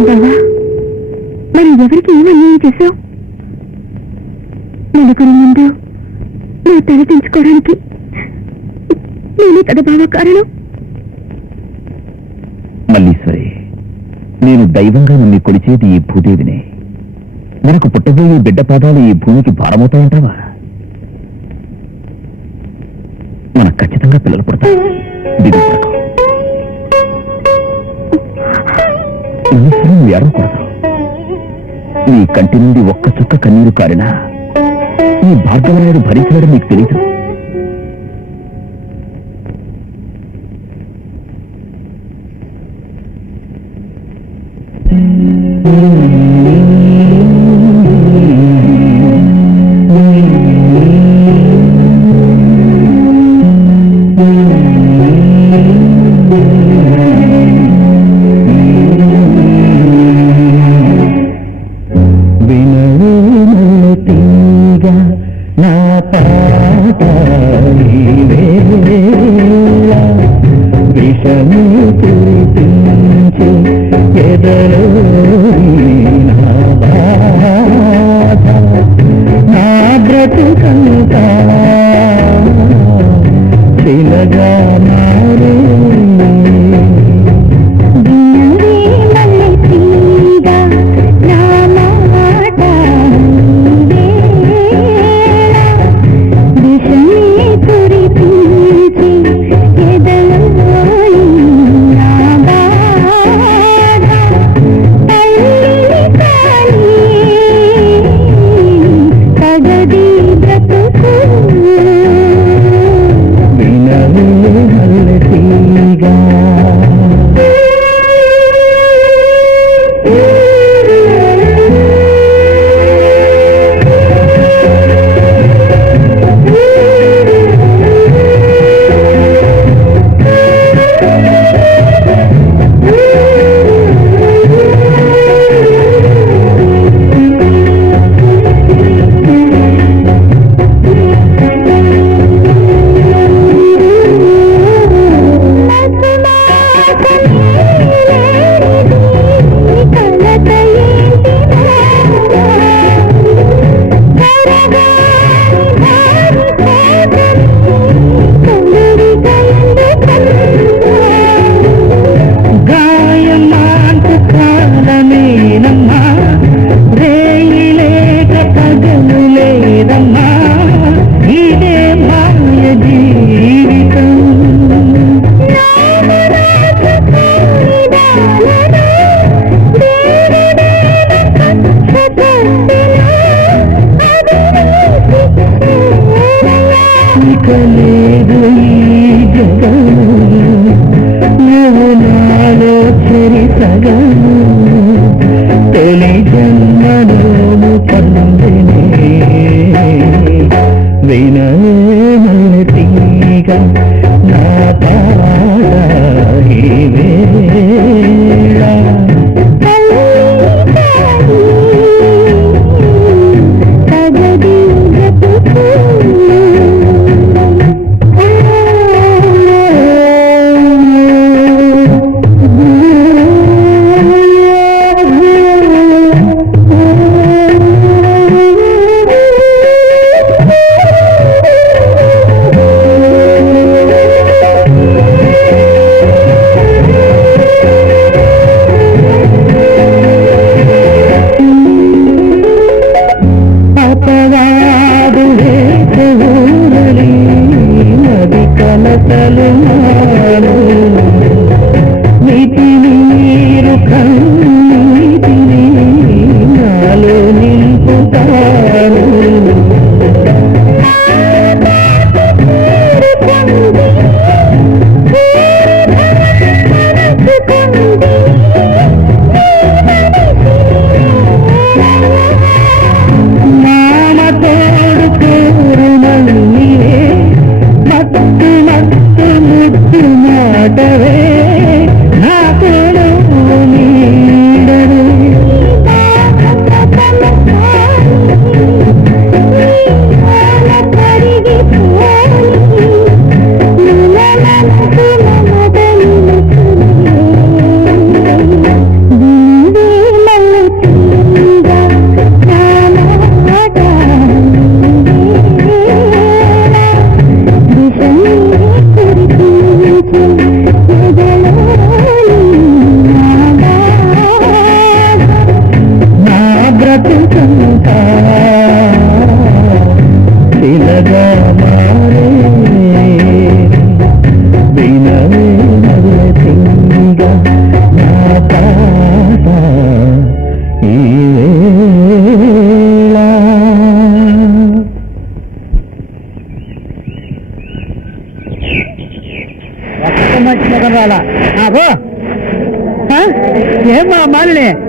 బావా మరి ఎవరికి ఏం అన్యాయం చేశావు? నలుగురి ముందు నా తల తెంచుకోవడానికి నేనే కదా కారణం మల్లీశ్వరి నేను దైవంగా నన్ను కొలిచేది ఈ భూదేవినే. మనకు పుట్టబోయే బిడ్డ పాదాలు ఈ భూమికి భారమవుతాయంటావా మనకు ఖచ్చితంగా పిల్లలు పుడతారు. ఏడవకూడదు నీ కంటి నుండి ఒక్క చుక్క కన్నీరు కారినా ఈ భార్గవరాయుడు భరించడం నీకు తెలియదు ఈ Música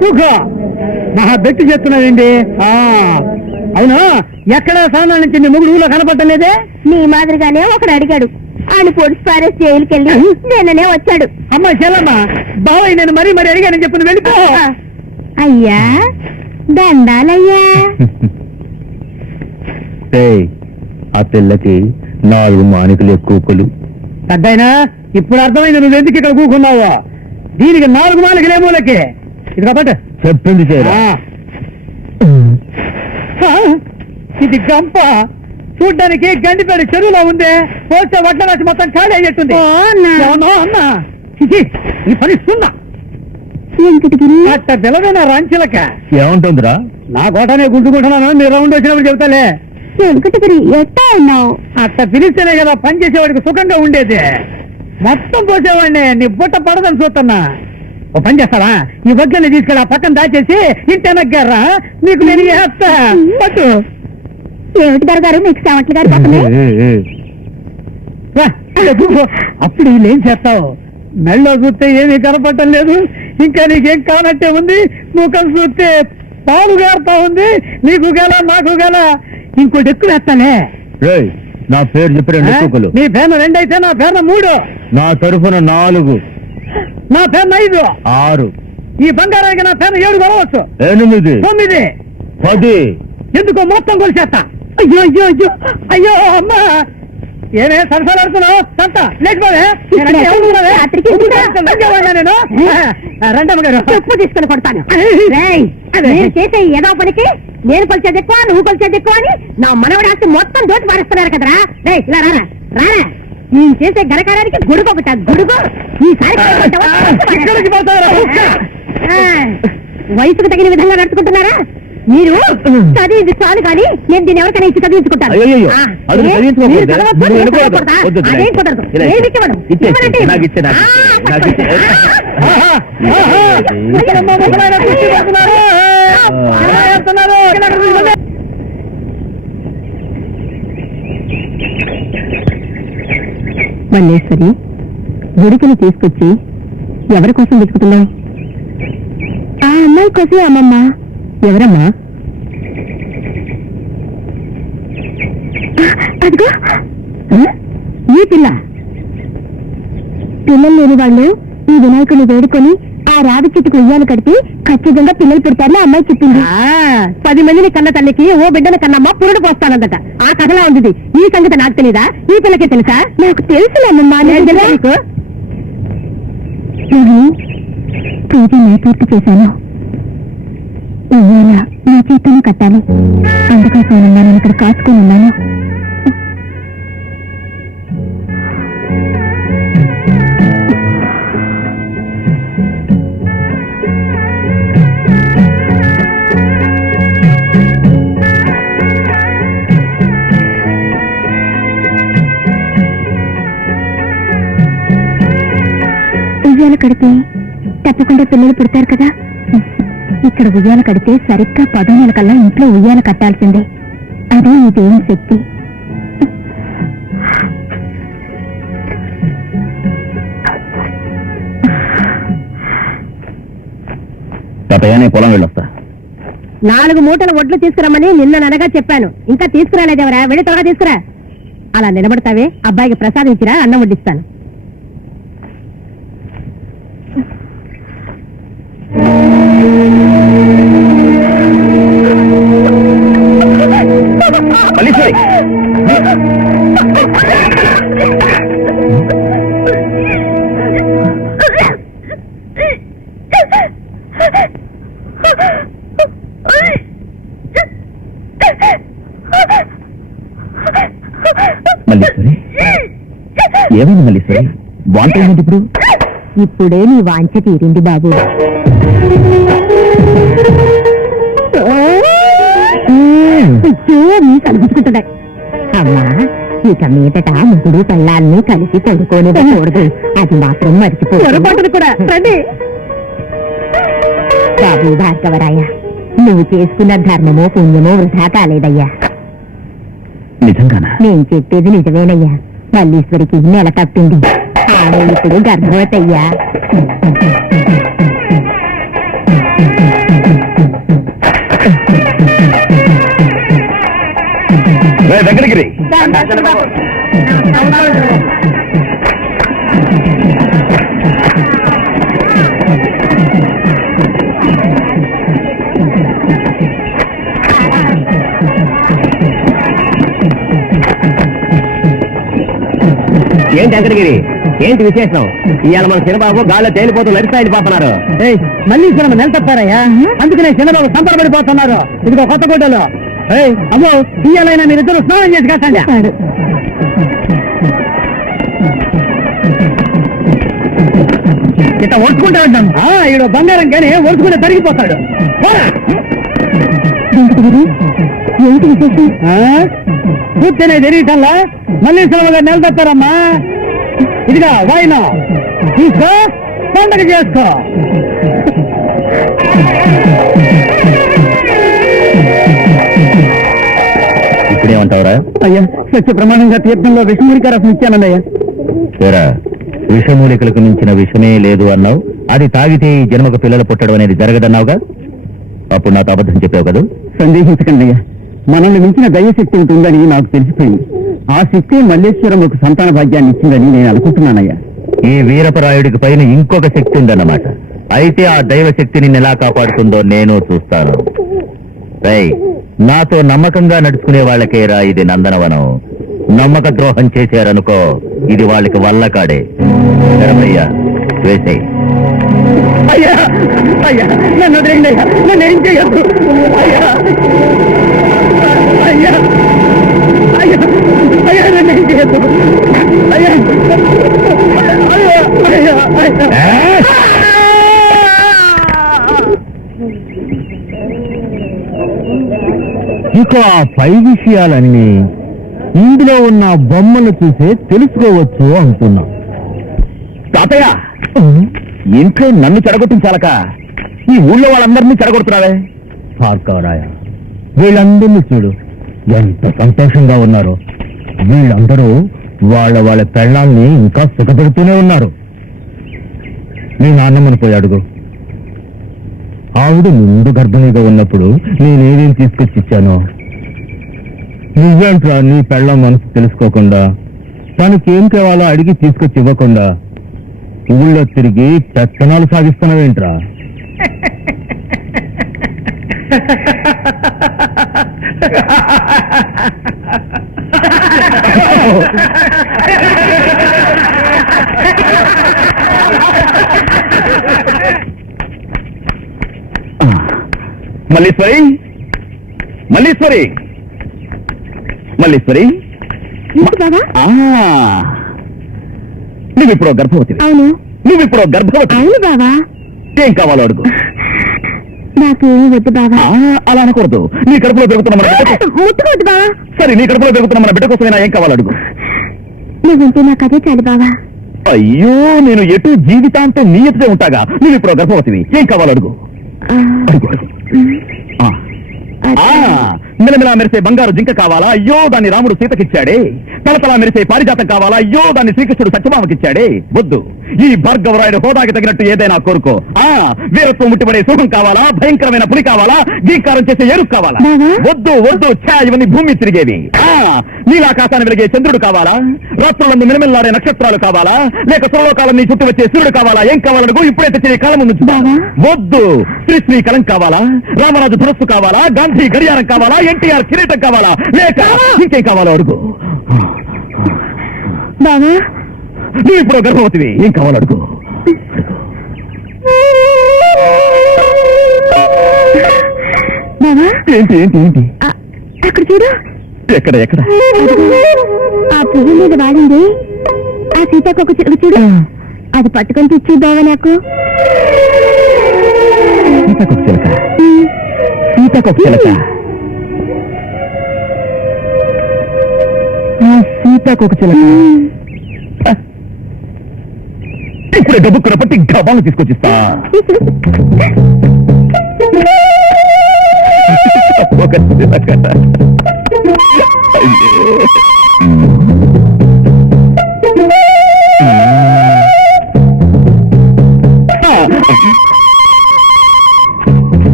కూకో మహా బెట్టి చెప్తున్నాడండి ఆ, అవును? ఎక్కడ సానా నుంచి నీ ముగుడు ఊళ్ళో కనపడలేదే నీ మాదిరిగానే ఒకడు అడిగాడు. ఆయన పొడిచి పారేసి జైలుకి వెళ్ళి నిన్ననే వచ్చాడు. అమ్మ చెల్లమ్మ బావయ్య నేను మరీ మరీ అడిగానని చెప్పు నువ్వు వెళ్ళిపో. అయ్యా దండాలయ్యా. ఏయ్, ఆ పిల్లకి నాలుగు మానికలు ఎక్కువ కొలు. పెద్దయినా ఇప్పుడు అర్థమైంది నువ్వు ఎందుకు ఇక్కడ కూకున్నావు? దీనికి నాలుగు నాలుగు లేమూలకి ఇది కాబట్టి చెప్పింది చేయరా. ఇది గంప. చూడ్డానికి గండిపేట చెరువులో ఉందే. పోస్తే వడ్ల రాసి మొత్తం ఖాళీ అయ్యేట్టుంది. ఓ అన్నా. ఏమన్నా అన్నా. చిచి, ఈ పని సున్నా అట్ట పిల్లవేనా రాంచిలక. ఏముంటుందిరా? నా కోటనే గుంటుకుంటున్నాను మీరు రౌండ్ వచ్చినప్పుడు చెబుతాలే. వెంకటగిరి ఎట్టా ఉన్నావు? అట్ట పిలిస్తేనే కదా పని చేసేవాడికి సుఖంగా ఉండేది. మొత్తం పోసేవాడిని. నీ బుట్ట పడదని చూస్తున్నా. ఓ పని చేస్తారా ఈ వడ్లని తీసుకెళ్ళి ఆ పక్కన దాచేసి ఇంటి వెనక్గారా నీకు నేను చేస్తా పట్టు ఏమిటి గారు మీకు గారు పక్కనే. అప్పుడు వీళ్ళేం చేస్తావు? మెళ్ళో చూస్తే ఏమీ కనపడటం లేదు. ఇంకా నీకేం కానట్టే ఉంది. ముఖం చూస్తే పాలు గారుతా ఉంది. నీకు గల నాకు గల. ఇంకోటి ఎక్కువ వేస్తానే రేయ్, నా పేరు చెప్పి రెండు ఎక్కువలు నీ పేరు రెండైతే నా పేరు మూడు. నా తరఫున నాలుగు. నా పేరు ఐదు. ఆరు. ఈ బంగారానికి నా పేరు ఏడు కొనవచ్చు ఎనిమిది. తొమ్మిది. పది. ఎందుకో మొత్తం కొలిచేస్తా? అయ్యో అయ్యో అయ్యో అయ్యో అమ్మా. ఏమే సరసలాడుతున్నావు సంత లేకపోతే? నేను. రెండమ్మ గారు చెప్పు తీసుకుని కొడతాను. రేయ్, మీరు చేసే ఏదో పనికి నేను కొలిచేది ఎక్కువ నువ్వు కొలిచేది ఎక్కువ అని నా మనవడి ఆస్తి మొత్తం దోటి పారేస్తున్నారు కదరా. రే ఇలా రారా. రారా. నేను చేసే గణకారానికి గుడుగు. ఒకట గుడుగు వయసుకు తగిన విధంగా నడుచుకుంటున్నారా? మీరు చదివింది చాలు కానీ నేను దీన్ని ఎవరికైనా ఇచ్చి చదివించుకుంటాను ఆ, అది ఏ? చదివించుకోకూడదు. మీరు చదవద్దు, నువ్వు నేను వెళ్ళకూడదు. చదవకూడదా? వద్దు, వద్దు, అదేం కుదరదు ఇలా నేను ఇచ్చే, ఇచ్చేవాడు. ఇచ్చే, ఇవ్వనంటే నాకు ఇచ్చే, నాకు ఆ, ఇచ్చే, నాకు ఇచ్చే. పట్టుకోండి. ఆహా, ఆహా. ఇక్కడమ్మ ముసలాయన కుర్చీ పడుతున్నారు. ఎలా చేస్తున్నారు? మల్లేశ్వరి గుడికని తీసుకొచ్చి ఎవరి కోసం వెతుకుతున్నావు? ఆ అమ్మాయి కోసం అమ్మమ్మ. ఎవరమ్మా? అదిగో. ఈ పిల్ల. పిల్లలు లేని వాళ్ళు ఈ వినాయకుని వేడుకొని ఆ రావి చెట్టుకు ఉయ్యాలు కడిపి ఖచ్చితంగా పిల్లలు పెడతారని అమ్మాయి చెప్పింది. పది మందిని కన్న తల్లికి ఓ బిడ్డను కన్నమ్మ పురుడు పోస్తానందట. ఆ కథలా ఉంది ఈ సంగతి నాకు తెలీదా? ఈ పిల్లకే తెలుసా? నాకు తెలుసులేమ్మా నీకు పూజ నేను పూర్తి చేశాను. ఇవాళ నా చేతులు కట్టాలి. అందుకోసం నేను ఇక్కడ కాచుకొని ఉన్నాను. ఉయ్యాల కడితే తప్పకుండా పిల్లలు పుడతారు కదా. ఇక్కడ ఉయ్యాల కడితే సరిగ్గా పదో నెల కల్లా ఇంట్లో ఉయ్యాల కట్టాల్సిందే. అదే ఈ దేవుని శక్తి. తాతయ్య నేను పొలం వెళ్ళొస్తా. నాలుగు మూటల ఒడ్లు తీసుకురమ్మని నిన్న ననగా చెప్పాను. ఇంకా తీసుకురాలేదేవరా? వెళ్ళి త్వరగా తీసుకురా. అలా నిలబడతావే? అబ్బాయికి ప్రసాదం ఇచ్చిరా అన్నం వడ్డిస్తాను. మల్లీశ్వరి? మల్లీశ్వరి ఏమైంది మల్లీశ్వరి? వాంట ఇప్పుడు? ఇప్పుడే నీ వాంఛ తీరింది బాబు. కనిపించుకుంటున్నాయి అమ్మా ఇక మీదట ముగ్గురు పెళ్ళాలని కలిసి చదువుకోనివ్వకూడదు అది మాత్రం మర్చిపో కూడా. బాబు భార్గవరాయ నువ్వు చేసుకున్న ధర్మమో పుణ్యమో వృధా కాలేదయ్యా. నిజంగానా? నేను చెప్పేది నిజమేనయ్యా. మల్లీశ్వరికి నెల తప్పింది. ఆమె ఇప్పుడు గర్భవతయ్యా. రేయ్, వెంకటగిరి ఏంటి వెంకటగిరి ఏంటి విశేషం? ఇవాళ మన చిన్నబాబు గాల్లో తేలిపోతూ నడిస్తాయి పాపన్నారు ఏయ్, మళ్ళీ సినిమా నిలతప్పారయ్యా అందుకనే చిన్నబాబు సంబరపడిపోతున్నారు. ఇదిగో కొత్త గుడ్డలో. అమ్మో ఇయ్యాలైనా మీరిద్దరు స్నానం చేసి కాసండి. ఇట్లా ఒడుచుకుంటా ఉంటాం. ఈడు బంగారం కానీ ఒడుచుకుంటే తరిగిపోతాడు. ఏంటి విశేషం? పూర్తినే తెలియటల్లా మళ్ళీ సినిమాగా నిలదప్పారమ్మా. ఇదిగా వాయినా తీసుకో పండగ చేసుకో. ఇప్పుడేమంటావురా అయ్యా సత్య ప్రమాణంగా తీర్థంలో విష్ణుడికి రసం ఇచ్చానండి తెరా విషమూలికలకు మించిన విషమే లేదు అన్నావు? అది తాగితే ఈ జన్మకు పిల్లలు పుట్టడం అనేది జరగదన్నావుగా? అప్పుడు నాకు అబద్ధం చెప్పావు కదా? సందేహించకండి అయ్యా మనల్ని మించిన దైవశక్తి ఉంటుందని నాకు తెలిసిపోయింది. ఆ శక్తి మల్లేశ్వరం ఒక సంతాన భాగ్యాన్ని ఇచ్చిందని నేను అనుకుంటున్నానయ్యా. ఈ వీరపరాయుడికి పైన ఇంకొక శక్తి ఉందన్నమాట. అయితే ఆ దైవ శక్తి నిన్ను ఎలా కాపాడుతుందో నేను చూస్తాను. రై నాతో నమ్మకంగా నడుచుకునే వాళ్ళకేరా ఇది నందనవనం. నమ్మక ద్రోహం చేశారనుకో ఇది వాళ్ళకి వల్లకాడే. శరభయ్య వేసేయ్. అయ్యా అయ్యా నన్ను వదిలేయండి అయ్యా నన్ను ఏం చేయొద్దు అయ్యా అయ్యా అయ్యా అయ్యా నన్ను ఏం చేయొద్దు యొక్క ఆ పై విషయాలన్నీ ఇందులో ఉన్న బొమ్మలు చూసే తెలుసుకోవచ్చు అంటున్నా. తాతయ్య! ఇంట్లో నన్ను చెడగొట్టించాలక? ఈ ఊళ్ళో వాళ్ళందరినీ చెడగొడుతున్నావే? భార్గవరాయ వీళ్ళందరినీ చూడు. ఎంత సంతోషంగా ఉన్నారో. వీళ్ళందరూ వాళ్ళ వాళ్ళ పెళ్ళాల్ని ఇంకా సుఖపెడుతూనే ఉన్నారు. మీ నాన్నమ్మని పోయి అడుగు. ఆవిడ ముందు గర్భిణీగా ఉన్నప్పుడు నేనేదేం తీసుకొచ్చి ఇచ్చాను? నువ్వేంట్రా నీ పెళ్ళం మనసు తెలుసుకోకుండా? తనకేం కావాలో అడిగి తీసుకొచ్చి ఇవ్వకుండా? ఊళ్ళో తిరిగి పెత్తనాలు సాగిస్తున్నావేంట్రా? మల్లీశ్వరి? మల్లీశ్వరి? మల్లీశ్వరి. ఆ, నువ్విప్పుడు గర్భవతి. అవును. నువ్విప్పుడు గర్భవతి. అవును బావా. ఏం కావాలో అడుగు. నాకేం వద్దు అలా అనకూడదు. నీ కడుపులో పెరుగుతున్న మన ముట్టుకోవద్దు సరే నీ కడుపులో పెరుగుతున్న మన బిడ్డ కోసమైనా ఏం కావాలో అడుగు. నువ్వుంటే నాకు అదే చాలు బావా. అయ్యో నేను ఎటు జీవితాంతం నీ ఎదుటే ఉంటాగా? నువ్వు ఇప్పుడు గర్భవతివి. ఏం కావాలో అడుగు. మిలమిలా మెరిసే బంగారు జింక కావాలా? అయ్యో దాన్ని రాముడు సీతకిచ్చాడే. తలతలా మెరిసే పారిజాతం కావాలా? అయ్యో దాన్ని శ్రీకృష్ణుడు సత్యభామకిచ్చాడే. వద్దు. ఈ భార్గవరాయుడు హోదాకి తగినట్టు ఏదైనా కోరుకో. ఆ వీరత్వం ముట్టిపడే సుఖం కావాలా? భయంకరమైన పులి కావాలా? గీకారం చేసే ఎరుకు కావాలా? వద్దు వద్దు. ఛా ఇవన్నీ భూమి తిరిగేవి. ఆ నీలాకాశాన్ని వెలిగే చంద్రుడు కావాలా? రాత్రులందు మిలమిల్లాడే నక్షత్రాలు కావాలా? లేక సురలోకాలం నీ చుట్టూ వచ్చే సూర్యుడు కావాలా? ఏం కావాలనుకో ఇప్పుడే తెచ్చి నీ కళ ముందు ఉంచు. బావా? వద్దు. శ్రీ శ్రీ కలం కావాలా? రామరాజు ధనస్సు కావాలా? గాంధీ గడియారం కావాలా? ఎన్టీఆర్ కిరీటం కావాలా? లేక ఇంకేం కావాలో అడుగు. బావా నువ్వు ఇప్పుడు గర్భవతివి ఏం కావాలో అడుగు. బావా ఏంటి ఏంటి ఏంటి? అక్కడ చూడు. ఎక్కడ ఎక్కడ? ఆ పువ్వు మీద వాడింది. ఆ సీతాకొక చిలుక చూడు. అది పట్టుకొని తెచ్చి బావా నాకు? సీతాకొక చిలక. సీతాకొక చిలక. సీతాకొక చిలక. ఇప్పుడే డబ్బు కొనపట్టి డబ్బాలు తీసుకొచ్చిస్తా. ఒక చిలక.